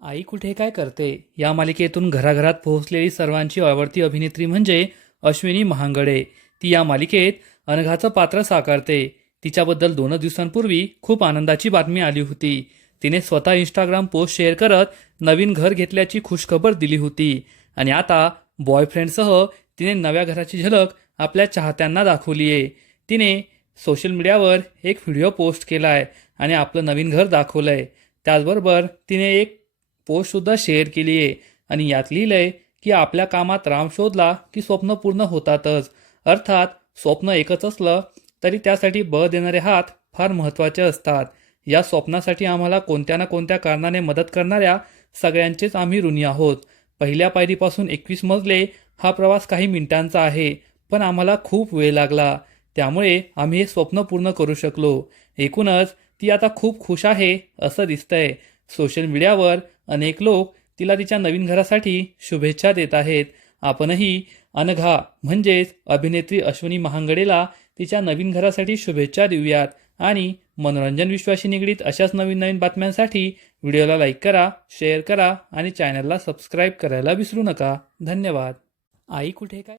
आई कुठे काय करते? या मालिकेतून घराघरात पोहोचलेली सर्वांची आवडती अभिनेत्री म्हणजे अश्विनी महांगडे. ती या मालिकेत अनघाचं पात्र साकारते. तिच्याबद्दल दोन दिवसांपूर्वी खूप आनंदाची बातमी आली होती. तिने स्वतः इंस्टाग्राम पोस्ट शेअर करत नवीन घर घेतल्याची खुशखबर दिली होती. आणि आता बॉयफ्रेंडसह तिने नव्या घराची झलक आपल्या चाहत्यांना दाखवली आहे तिने सोशल मीडियावर एक व्हिडिओ पोस्ट केला आहे आणि आपलं नवीन घर दाखवलं आहे त्याचबरोबर तिने एक पोस्टसुद्धा शेअर केली आहे. आणि यात लिहिलं आहे की आपल्या कामात राम शोधला की स्वप्न पूर्ण होतातच. अर्थात स्वप्न एकच असलं तरी त्यासाठी बळ देणारे हात फार महत्त्वाचे असतात. या स्वप्नासाठी आम्हाला कोणत्या ना कोणत्या कारणाने मदत करणाऱ्या सगळ्यांचेच आम्ही ऋणी आहोत. पहिल्या पायरीपासून एकवीस मजले हा प्रवास काही मिनिटांचा आहे पण आम्हाला खूप वेळ लागला. त्यामुळे आम्ही हे स्वप्न पूर्ण करू शकलो. एकूणच ती आता खूप खुश आहे असं दिसतंय. सोशल मीडियावर अनेक लोक तिला तिच्या नवीन घरासाठी शुभेच्छा देत आहेत. आपणही अनघा म्हणजेच अभिनेत्री अश्विनी महांगडेला तिच्या नवीन घरासाठी शुभेच्छा देऊयात आणि मनोरंजन विश्वाशी निगडीत अशाच नवीन नवीन बातम्यांसाठी व्हिडिओला लाईक करा शेअर करा आणि चॅनलला सबस्क्राईब करायला विसरू नका. धन्यवाद. आई कुठे काय?